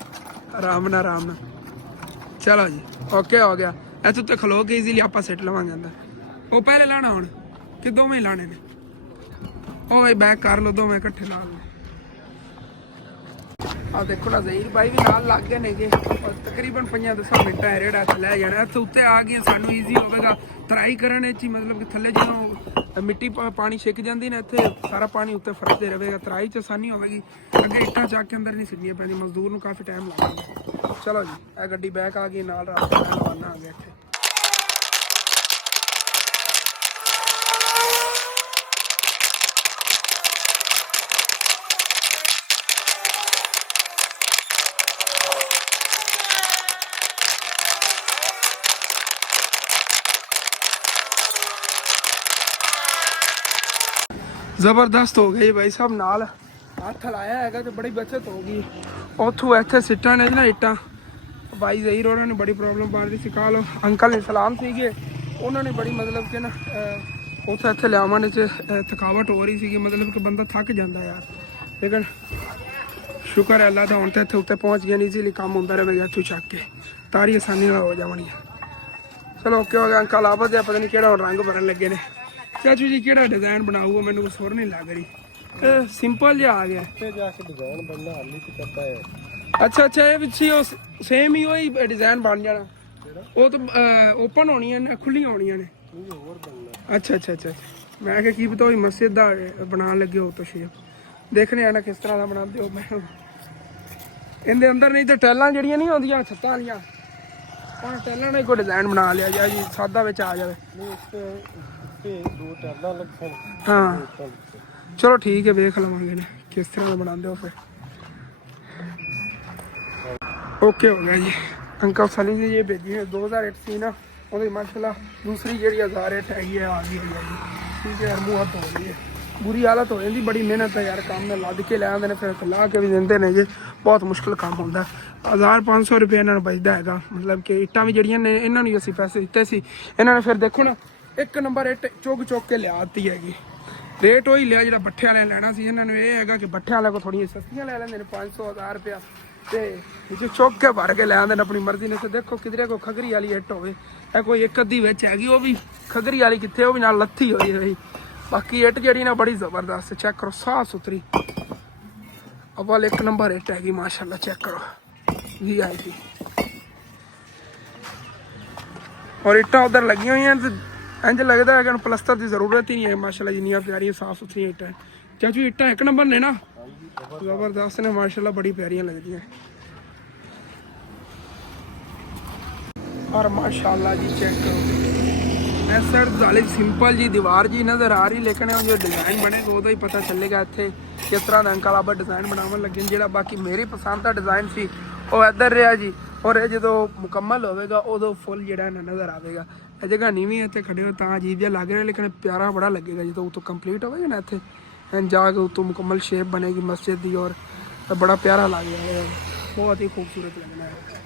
आराम ना। चलो जी ओके हो गया। इत्थे उत्ते खलो के इजीली आपां सिट लवांगे अंदर। वो पहले लाना हुण कि दोवें लाने ने? ओ भाई बैक कर लो, दोवें इकट्ठे ला लो। आ देखो ना ज़हीर भाई भी नाल लग गए नेगे, और तकरीबन 5-10 मिनट है रेड़ा थल्ले जाना। इत्थे उत्ते आ गए, सानू ईजी होवेगा तराई करने च, मतलब कि थल्ले जो मिट्टी पानी छिक जाती ना, इत्थे सारा पानी उत्ते फरकते रहेगा, तराई च आसानी होवेगी। अगे इट्टां चक के अंदर नहीं सिटनियां पैंदियां, मजदूर नूं काफ़ी टाइम लगेगा। चलो जी ए गड्डी बैक आ गई, नाल रवाना आ गया इत्थे। जबरदस्त हो गई भाई साहब, नाल हथ लाया है तो बड़ी बचत होगी। उतों इतने सीटा ने ना इट्टां, भाई ज़हीर उन्होंने बड़ी प्रॉब्लम पा रही थी। कल अंकल सलाम सीगे, उन्होंने बड़ी मतलब कि ना उतो इतने लियावन च थकावट हो रही थी, मतलब कि बंदा थक जाता यार। लेकिन ਸ਼ੁਕਰ ਹੈ ਅੱਲਾ ਦਾ, ਹੁਣ ਤਾਂ ਇੱਥੇ ਉੱਤੇ ਪਹੁੰਚ ਗਏ, ਈਜ਼ੀਲੀ ਕੰਮ ਹੁੰਦਾ ਰਹੇਗਾ ਇੱਥੋਂ ਚੱਕ ਕੇ, ਤਾਰੀ ਆਸਾਨੀ ਨਾਲ ਹੋ ਜਾਵਣੀ। ਚਲੋ ਓਕੇ ਹੋ ਗਿਆ। ਅੰਕਲ ਆਬਦ ਦੇ ਪਤਾ ਨਹੀਂ ਕਿਹੜਾ ਹੁਣ ਰੰਗ ਭਰਨ ਲੱਗੇ ਨੇ। ਚਾਚੂ ਜੀ ਕਿਹੜਾ ਡਿਜ਼ਾਈਨ ਬਣਾਊਗਾ, ਮੈਨੂੰ ਕੁਛ ਹੋਰ ਨਹੀਂ ਲੱਗ ਰਹੀ। ਇਹ ਸਿੰਪਲ ਜਿਹਾ ਆ ਗਿਆ। ਤੇ ਜਾ ਕੇ ਡਿਜ਼ਾਈਨ ਬਣਨਾ ਹਾਲੀ ਤੇ ਕਰਦਾ ਹੈ। ਅੱਛਾ ਅੱਛਾ, ਇਹ ਵਿੱਚ ਹੀ ਉਹ ਸੇਮ ਹੀ ਉਹੀ ਡਿਜ਼ਾਈਨ ਬਣ ਜਾਣਾ। ਉਹ ਤਾਂ ਓਪਨ ਹੋਣੀਆਂ ਨੇ, ਖੁੱਲੀਆਂ ਹੋਣੀਆਂ ਨੇ। ਨਹੀਂ ਹੋਰ ਬਣਨਾ। ਅੱਛਾ ਅੱਛਾ ਅੱਛਾ, ਮੈਂ ਕਿਹਾ ਕੀ ਪਤਾ ਉਹ ਮਸਜਿਦ ਦਾ ਬਣਾਉਣ ਲੱਗੇ ਹੋ ਤਾਂ ਸ਼ੇਪ। ਦੇਖਣੇ ਆ ਨਾ ਕਿਸ ਤਰ੍ਹਾਂ ਦਾ ਬਣਾਉਂਦੇ ਹੋ। ਮੈਂ ਇਹਦੇ ਅੰਦਰ ਨਹੀਂ ਤਾਂ ਟੈਲਾਂ ਜਿਹੜੀਆਂ ਨਹੀਂ ਆਉਂਦੀਆਂ ਛੱਤਾਂ ਵਾਲੀਆਂ, ਉਹ ਟੈਲਾਂ ਨਾਲ ਕੋਈ ਡਿਜ਼ਾਈਨ ਬਣਾ ਲਿਆ ਜਾਂ ਜੀ ਸਾਦਾ ਵਿੱਚ ਆ ਜਾਵੇ। ਨਹੀਂ ਇਸ ਤੇ ਦੋ ਟੈਲਾਂ ਲੱਗਣ। ਹਾਂ ਚਲੋ ਠੀਕ ਹੈ, ਵੇਖ ਲਵਾਂਗੇ ਨਾ ਕਿਸ ਤਰ੍ਹਾਂ ਦਾ ਬਣਾਉਂਦੇ ਹੋ ਫਿਰ। ਓਕੇ ਹੋ ਗਿਆ ਜੀ। ਅੰਕਲ ਸਲੀ ਜੀ ਇਹ ਭੇਜੀ ਹੈ 2008 ਸੀ ਨਾ, ਉਹਦੀ ਮਾਸ਼ਾਅੱਲਾ ਦੂਸਰੀ ਜਿਹੜੀ 1008 ਹੈਗੀ ਹੈ ਆ ਗਈ ਹੈ ਜੀ। ਠੀਕ ਹੈ ਯਾਰ, ਮੂੰਹ ਹੱਥ ਹੋ ਰਹੀ ਹੈ, ਬੁਰੀ ਹਾਲਤ ਹੋ ਜਾਂਦੀ, ਬੜੀ ਮਿਹਨਤ ਹੈ ਯਾਰ। ਕੰਮ ਨਾਲ ਲੱਦ ਕੇ ਲੈ ਆਉਂਦੇ ਨੇ, ਫਿਰ ਲਾ ਕੇ ਵੀ ਦਿੰਦੇ ਨੇ ਜੀ, ਬਹੁਤ ਮੁਸ਼ਕਿਲ ਕੰਮ ਹੁੰਦਾ। 1500 ਰੁਪਏ ਇਹਨਾਂ ਨੂੰ ਬਚਦਾ ਹੈਗਾ। ਮਤਲਬ ਕਿ ਇੱਟਾਂ ਵੀ ਜਿਹੜੀਆਂ ਨੇ ਇਹਨਾਂ ਨੂੰ ਅਸੀਂ ਪੈਸੇ ਦਿੱਤੇ ਸੀ, ਇਹਨਾਂ ਨੇ ਫਿਰ ਦੇਖੋ ਨਾ ਇੱਕ ਨੰਬਰ ਇੱਟ ਚੁੱਕ ਕੇ ਲਿਆ ਦਿੱਤੀ ਹੈਗੀ। ਰੇਟ ਉਹੀ ਲਿਆ ਜਿਹੜਾ ਬੱਠੇ ਵਾਲਿਆਂ ਲੈਣਾ ਸੀ। ਇਹਨਾਂ ਨੂੰ ਇਹ ਹੈਗਾ ਕਿ ਬੱਠੇ ਵਾਲਿਆਂ ਕੋਲ ਥੋੜ੍ਹੀਆਂ ਸਸਤੀਆਂ ਲੈ ਲੈਂਦੇ ਨੇ, 500 1000 ਰੁਪਇਆ, ਤੇ ਜੋ ਚੁੱਕ ਕੇ ਭਰ ਕੇ ਲੈ ਆਉਂਦੇ ਨੇ ਆਪਣੀ ਮਰਜ਼ੀ ਨੇ। ਤੇ ਦੇਖੋ ਕਿਧਰੇ ਕੋਈ ਖਗਰੀ ਵਾਲੀ ਇੱਟ ਹੋਵੇ, ਇਹ ਕੋਈ ਇੱਕ ਅੱਧੀ ਵਿੱਚ ਹੈਗੀ, ਉਹ ਵੀ ਖਗਰੀ ਵਾਲੀ ਕਿੱਥੇ, ਉਹ ਵੀ ਨਾਲ ਲੱਥੀ ਹੋਈ ਹੋਈ। ਬਾਕੀ ਇੱਟ ਜਿਹੜੀ ਨਾ ਬੜੀ ਜ਼ਬਰਦਸਤ, ਚੈੱਕ ਕਰੋ, ਸਾਫ ਸੁਥਰੀ ਅਵਲ ਇੱਕ ਨੰਬਰ ਇੱਟ ਹੈਗੀ ਮਾਸ਼ਾਅੱਲਾ। ਚੈੱਕ ਕਰੋ ਜੀ ਆਈ ਸੀ। ਔਰ ਇੱਟਾਂ ਉਧਰ ਲੱਗੀਆਂ ਹੋਈਆਂ ਤੇ ਇੰਜ ਲੱਗਦਾ ਹੈ ਕਿ ਪਲਸਤਰ ਦੀ ਜ਼ਰੂਰਤ ਹੀ ਨਹੀਂ ਹੈ ਮਾਸ਼ਾਅੱਲਾ, ਜਿੰਨੀਆਂ ਪਿਆਰੀਆਂ ਸਾਫ ਸੁਥਰੀਆਂ ਇੱਟਾਂ। ਚਾਚੂ ਇੱਟਾਂ ਇੱਕ ਨੰਬਰ ਨੇ ਨਾ, ਜ਼ਬਰਦਸਤ ਨੇ ਮਾਸ਼ਾਅੱਲਾ, ਬੜੀ ਪਿਆਰੀਆਂ ਲੱਗਦੀਆਂ। और माशाल्लाह जी चेक करो, सर जाली सिंपल जी दीवार जी नज़र आ रही, लेकिन जो डिज़ाइन बनेगा उदों ही पता चलेगा इत्थे किस तरह का अंकल आबा डिज़ाइन बनावन लगे। जो बाकी मेरी पसंद का डिज़ाइन सी वो इधर रहा जी, और ये जो मुकम्मल होगा उदों फुल जो नज़र आएगा। ये जगह नीवी है, इतने खड़े हो तो अजीब जहा लग रहा है, लेकिन प्यारा बड़ा लगेगा जो उतों कंप्लीट होगा ना, इतने जाके उतों मुकम्मल शेप बनेगी मस्जिद की, और बड़ा प्यारा लग जाएगा, बहुत ही खूबसूरत लगना है।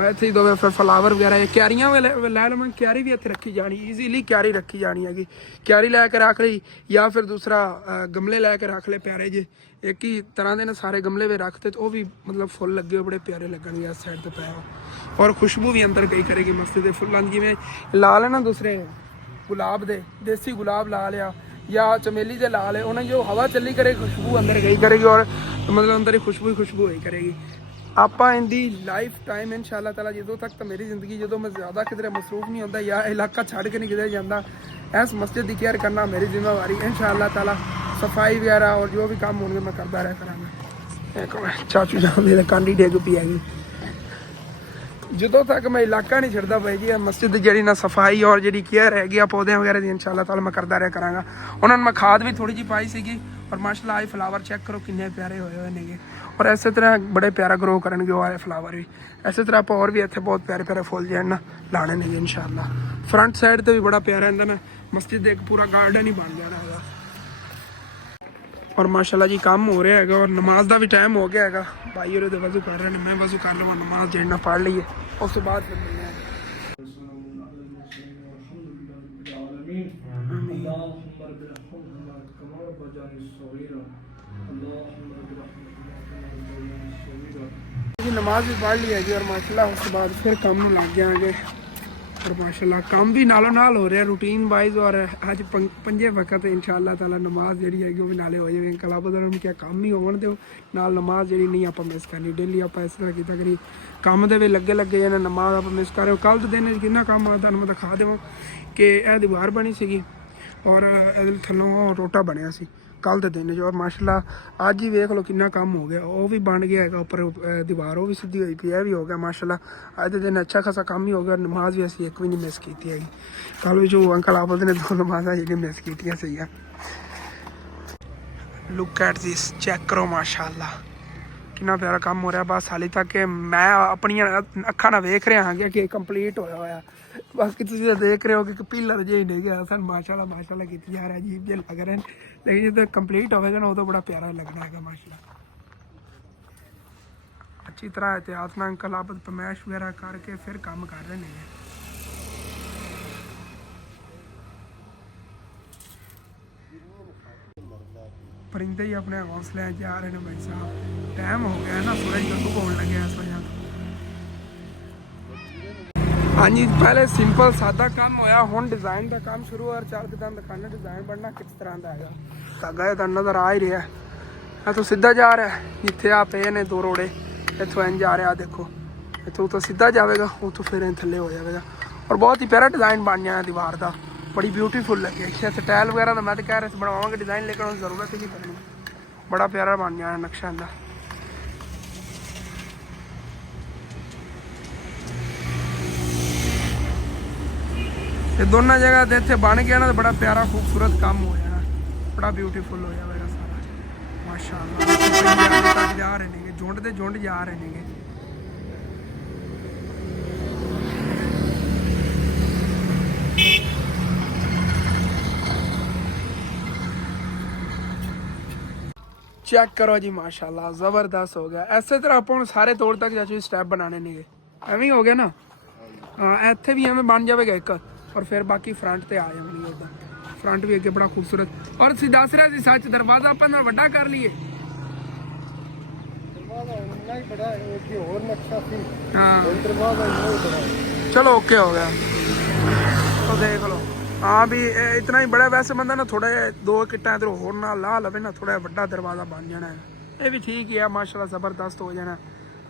ਇੱਥੇ ਹੀ ਦੋਵੇਂ ਫਿਰ ਫਲਾਵਰ ਵਗੈਰਾ ਕਿਆਰੀਆਂ ਲੈ ਲਵਾਂ। ਕਿਆਰੀ ਵੀ ਇੱਥੇ ਰੱਖੀ ਜਾਣੀ, ਈਜ਼ੀਲੀ ਕਿਆਰੀ ਰੱਖੀ ਜਾਣੀ ਹੈਗੀ। ਕਿਆਰੀ ਲੈ ਕੇ ਰੱਖ ਲਈ, ਜਾਂ ਫਿਰ ਦੂਸਰਾ ਗਮਲੇ ਲੈ ਕੇ ਰੱਖ ਲਏ ਪਿਆਰੇ ਜੇ। ਇੱਕ ਹੀ ਤਰ੍ਹਾਂ ਦੇ ਨੇ ਸਾਰੇ ਗਮਲੇ ਵਿੱਚ ਰੱਖਤੇ, ਉਹ ਵੀ ਮਤਲਬ ਫੁੱਲ ਲੱਗੇ ਹੋਏ ਬੜੇ ਪਿਆਰੇ ਲੱਗਣਗੇ ਇਸ ਸਾਈਡ ਤੇ ਪਿਆ। ਔਰ ਖੁਸ਼ਬੂ ਵੀ ਅੰਦਰ ਗਈ ਕਰੇਗੀ ਮਸਜਿਦ ਦੇ ਫੁੱਲਾਂ ਦੀ। ਜਿਵੇਂ ਲਾ ਲੈਣਾ ਦੂਸਰੇ ਗੁਲਾਬ ਦੇ, ਦੇਸੀ ਗੁਲਾਬ ਲਾ ਲਿਆ ਜਾਂ ਚਮੇਲੀ ਦੇ ਲਾ ਲਏ, ਉਹਨਾਂ ਜੋ ਹਵਾ ਚੱਲੀ ਕਰੇਗੀ ਖੁਸ਼ਬੂ ਅੰਦਰ ਗਈ ਕਰੇਗੀ, ਔਰ ਮਤਲਬ ਅੰਦਰ ਹੀ ਖੁਸ਼ਬੂ ਹੋਈ ਕਰੇਗੀ। ਆਪਾਂ ਇਹਦੀ ਲਾਈਫ ਟਾਈਮ ਇਨਸ਼ਾਅੱਲਾ ਤਾਲਾ, ਜਦੋਂ ਤੱਕ ਤਾਂ ਮੇਰੀ ਜ਼ਿੰਦਗੀ, ਜਦੋਂ ਮੈਂ ਜ਼ਿਆਦਾ ਕਿਧਰੇ ਮਸਰੂਫ ਨਹੀਂ ਹੁੰਦਾ ਜਾਂ ਇਲਾਕਾ ਛੱਡ ਕੇ ਨਹੀਂ ਕਿਧਰੇ ਜਾਂਦਾ, ਇਸ ਮਸਜਿਦ ਦੀ ਕੇਅਰ ਕਰਨਾ ਮੇਰੀ ਜ਼ਿੰਮੇਵਾਰੀ ਇਨਸ਼ਾਅੱਲਾ ਤਾਲਾ। ਸਫਾਈ ਵਗੈਰਾ ਔਰ ਜੋ ਵੀ ਕੰਮ ਹੋਣਗੇ ਮੈਂ ਕਰਦਾ ਰਿਹਾ ਕਰਾਂਗਾ। ਇੱਕ ਮਿੰਟ, ਚਾਚੂ ਜਾਨ ਦੇ ਕਾਂਡੀ ਡਿੱਗ ਪਈ ਹੈਗੀ। ਜਦੋਂ ਤੱਕ ਮੈਂ ਇਲਾਕਾ ਨਹੀਂ ਛੱਡਦਾ ਬਾਈ ਜੀ, ਮਸਜਿਦ ਦੀ ਜਿਹੜੀ ਨਾ ਸਫਾਈ ਔਰ ਜਿਹੜੀ ਕੇਅਰ ਹੈਗੀ ਆ ਪੌਦਿਆਂ ਵਗੈਰਾ ਦੀ, ਇਨਸ਼ਾਅੱਲਾ ਤਾਲਾ ਮੈਂ ਕਰਦਾ ਰਿਹਾ ਕਰਾਂਗਾ। ਉਹਨਾਂ ਨੂੰ ਮੈਂ ਖਾਦ ਵੀ ਥੋੜੀ ਜਿਹੀ ਪਾਈ ਸੀਗੀ, ਔਰ ਮਾਸ਼ਾਅੱਲਾ ਆਏ ਫਲਾਵਰ ਚੈੱਕ ਕਰੋ ਕਿੰਨੇ ਪਿਆਰੇ ਹੋਏ ਨੇਗੇ। ਔਰ ਇਸੇ ਤਰ੍ਹਾਂ ਬੜੇ ਪਿਆਰਾ ਗਰੋ ਕਰਨਗੇ ਉਹ ਵਾਲੇ ਫਲਾਵਰ ਵੀ। ਇਸੇ ਤਰ੍ਹਾਂ ਆਪਾਂ ਹੋਰ ਵੀ ਇੱਥੇ ਬਹੁਤ ਪਿਆਰੇ ਪਿਆਰੇ ਫੁੱਲ ਜਿਹੜੇ ਨਾ ਲਾਣੇ ਨੇ ਇਨਸ਼ਾਅੱਲਾ। ਫਰੰਟ ਸਾਈਡ ਤੇ ਵੀ ਬੜਾ ਪਿਆਰਾ ਇਹਦਾ ਨਾ ਮਸਜਿਦ ਦੇ ਇੱਕ ਪੂਰਾ ਗਾਰਡਨ ਹੀ ਬਣ ਜਾਣਾ ਹੈਗਾ। ਔਰ ਮਾਸ਼ਾਅੱਲਾ ਜੀ ਕੰਮ ਹੋ ਰਿਹਾ ਹੈਗਾ, ਔਰ ਨਮਾਜ਼ ਦਾ ਵੀ ਟਾਈਮ ਹੋ ਗਿਆ ਹੈਗਾ। ਭਾਈ ਉਹਦੇ ਵਜ਼ੂ ਕਰ ਰਹੇ ਨੇ, ਮੈਂ ਵਜ਼ੂ ਕਰ ਲਵਾਂ, ਨਮਾਜ਼ ਜਿਹੜਾ ਪੜ੍ਹ ਲਈਏ, ਉਸ ਤੋਂ ਬਾਅਦ ਫਿਰ ਮਿਲਦੇ ਹਾਂ। नमाज भी पढ़ ली हैगी, और माशाल्लाह उसके बाद फिर काम में लग जाएंगे। और माशाल्लाह काम भी नालों नाल हो रहा है रूटीन वाइज। और अज 5 वक्त इंशाअल्लाह ताला नमाज जी है वो भी नाले हो जाएगी। कलाब क्या काम ही होने दो नाल नमाज जी नहीं आप मिस करनी। डेली आप इस तरह किया करी काम दे लगे लगे जाने, नमाज आप मिस कर रहे हो। कल के दिन कि काम आता मैं दिखा देव कि यह दीवार बनी सी और थलों टोटा बनया सी कल के दिन जो। और माशाल्लाह अज ही वेख लो कितना काम हो गया, वो भी बन गया है उपर दीवार, वो भी सीधी हुई पी, यह भी हो गया माशाल्लाह। अज के दिन अच्छा खासा काम ही हो गया। और नमाज भी असी एक भी नहीं मिस की हैगी। कल भी जो अंकल आपस ने 2 नमाजा जी मिस की सही है। लुक एट दिस, चेक करो माशाल्लाह कितना प्यारा काम हो रहा। बस हाली तक मैं अपनी अखा नाल वेख रहा हाँ कि कंप्लीट होया बस कि तुसीं देख रहे हो कि पिलर जे नहीं गया सन। माशाल्लाह माशाल्लाह की यार अजीब जे लग रहे हैं, लेकिन जो कंप्लीट होगा ना उदों बड़ा प्यारा लगना है माशाल्लाह। अच्छी तरह एहतियात नाल अंकल आप पमैश वगैरह करके फिर काम कर रहे हैं। परिंदे ही अपने हौसले जा रहे हैं भाई साहब। टाइम हो गया है ना, सूरज गंदू होने लगे इस वजह तो। हाँ जी, पहले सिंपल सादा काम होया, हुण डिजाइन का काम शुरू और चार दिन दिखाने डिजाइन बनना किस तरह का है। धागा ये नज़र आ ही रहा है, इतों सीधा जा रहा है जिथे आ पे ने दो रोड़े, इतों इंज जा रहा देखो, इतों तो सीधा जाएगा, उतों फिर इन थले हो जाएगा और बहुत ही प्यारा डिजाइन बन गया दीवार का, बड़ी ब्यूटीफुल लगे। अच्छा टाइल वगैरह तो मैं तो कह रहा बनवाओगे डिजाइन, लेकिन जरूरत ही नहीं पड़नी, बड़ा प्यारा बन गया नक्शा इनका। ये दोनों जगह तो इतने बन गया ना, तो बड़ा प्यारा खूबसूरत काम हो जाना, बड़ा ब्यूटीफुल हो जाएगा सारा माशाअल्लाह। जा रहे हैं झुंड के झुंड जा रहे हैं। चेक करो जी माशाल्लाह, जबरदस्त हो गया। इस तरह आप सारे तौर तक चाचू स्टैप बनाने नहीं, एवं ही हो गया ना। हाँ इतने भी एवं बन जाएगा एक, और फिर बाकी फ्रंट पे आ जाएंगे उधर, फ्रंट भी अगे बड़ा खूबसूरत। और सी दस रहा सी सच दरवाजा अपन वड्डा कर लिए। हाँ चलो ओके हो गया, तो देख लो। हाँ भी इतना ही बड़ा, वैसे बंदा ना थोड़ा दो किट्टा इधर होर ना ला लवे ना, थोड़ा बड़ा दरवाजा बन जाना है। ये भी ठीक ही है माशाल्लाह, जबरदस्त हो जाना।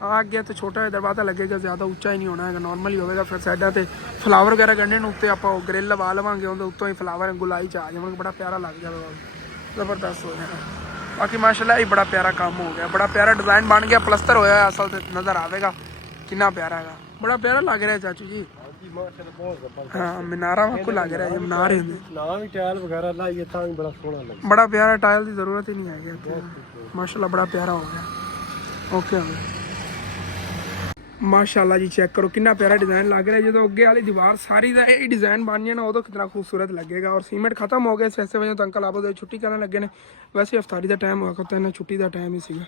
आगे तो छोटा दरवाजा लगेगा, ज़्यादा उच्चा ही नहीं होना है, नॉर्मल ही होगा। फिर साइडा से फ्लावर वगैरह करने उत्ते आप ग्रिल लवा लवेंगे, उत्तों ही फ्लावर गुलाई च आ जाएंगे, बड़ा प्यारा लग जाएगा, जबरदस्त हो जाएगा। बाकी माशाल्लाह ये बड़ा प्यारा काम हो गया, बड़ा प्यारा डिज़ाइन बन गया, प्लस्तर होया असल से नज़र आएगा कितना प्यारा है, बड़ा प्यारा लग रहा है चाचू जी। हाँ मीनारा वाकू लग रहा है, ये मीनार है बड़ा प्यारा, टाइल की जरूरत ही नहीं है माशाल्लाह, बड़ा प्यारा हो गया। ओके हो गया माशाल्लाह जी। चेक करो कितना प्यारा डिजाइन लग रहा है, जो अगे वाली दीवार सारी का ये डिजाइन बन जाए ना, उदो कितना खूबसूरत लगेगा। और सीमेंट खत्म हो गया इस वजह तो अंकल आप छुट्टी करने लगे ने, वैसे अफतारी का टाइम हुआ तो इन्हें छुट्टी का टाइम ही सीगा।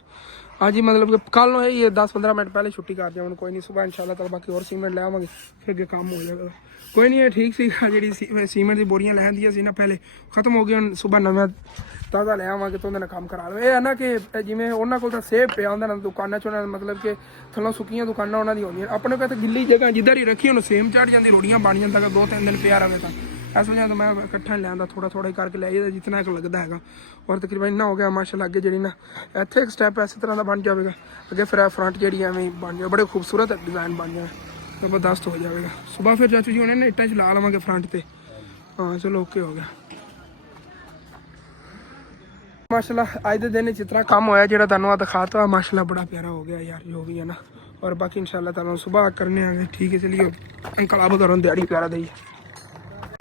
हाँ जी, मतलब कि कल ही 10-15 मिनट पहले छुट्टी कर जाओ, कोई नहीं सुबह इंशाल्लाह तक बाकी और सीमेंट ले आवेंगे, फिर अगे काम हो जाएगा। कोई नहीं है ठीक सी जी, सीमेंट की बोरियां लैन दी सी ना पहले खत्म हो गई, हम सुबह नवा ताज़ा ले आवांगे तो उन्होंने काम करा लो। ये है ना कि जिमें उन्होंने को सेब पे आंदा ना दुकाना च, मतलब कि थलों सुक्कियां दुकाना उन्होंने दी होंगी, अपने को गिल्ली जगह जिधर ही रखी उन्होंने सेम चढ़ जाती, रोड़ियां बन जाता, 2-3 दिन प्यार रहे था। इस वजह तो मैं इकट्ठा नहीं लिया, थोड़ा थोड़ा ही करके लिया जितना एक लगता है। और तकरीबन इन्ना हो गया माशाल्लाह। अगे जी ना इतने एक स्टैप इस तरह का बन जाएगा, अगे फिर फ्रंट जी एवं बन जाए, बड़े खूबसूरत डिज़ाइन बन जाए, जबरदस्त हो जाएगा। सुबह फिर चाचू जी उन्हें इट्टा चला लवेंगे फ्रंट पे। हाँ चलो ओके हो गया माशाल्लाह। अज के दिन जितना काम होया जो तुम दिखाता माशाल्लाह, बड़ा प्यारा हो गया यार जो भी है ना। और बाकी इंशाल्लाह तुम सुबह करने आगे, ठीक है। चलिए अंकल आप करो दिहाड़ी प्यारा दी।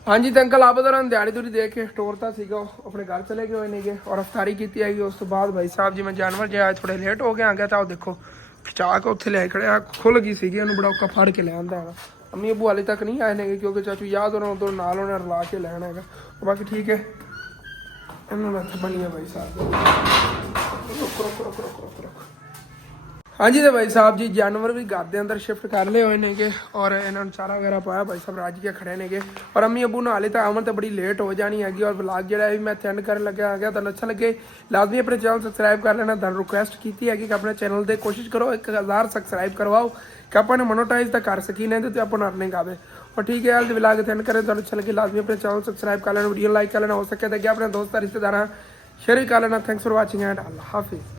हाँ जी, तो अंकल आप दिहाड़ी दूरी दे के टोरता सीगा, अपने घर चले गए नहीं गए और अफ्तारी की है। उस तो बाद भाई साहब जी मैं जानवर जो आज थोड़े लेट हो गए आ गया था, देखो खिचा के उत्थे ले खड़े खुल गई सी, बड़ा औखा फड़ के ले आंदा है। अम्मी अबू हाले तक नहीं आए ने, क्योंकि चाचू याद होना उधर नाल उन्हें रला के लैना है। बाकी ठीक है, इन्होंने बनी है भाई साहब। हाँ जी, तो भाई साहब जी जानवर भी घर के अंदर शिफ्ट कर ले हुए ने, और इन्होंने चारा वगैरह पाया, भाई साहब राज के खड़े ने। और अम्मी अबू ना हाले तो अमन तो बड़ी लेट हो जानी हैगी। और व्लॉग जो है मैं एंड करने लगे आ गया, तो अच्छा लगे लाजमी अपने चैनल सबसक्राइब कर लेना। तुम रिक्वेस्ट की है कि अपने चैनल से कोशिश करो 1000 सबसक्राइब करवाओ कि अपन मोनोटाइज तक कर सकी, नहीं तो अपन अर्निंग आवे। और ठीक है यार, व्लॉग एंड करें तो अच्छा लगे लाजमी अपने चैनल सब्सक्राइब कर लेना, वीडियो लाइक कर लेना, हो सके तो अपने दोस्त रिश्तेदार शेयर कर लेना। थैंक्स फॉर वॉचिंग एंड अल्लाह हाफिज़।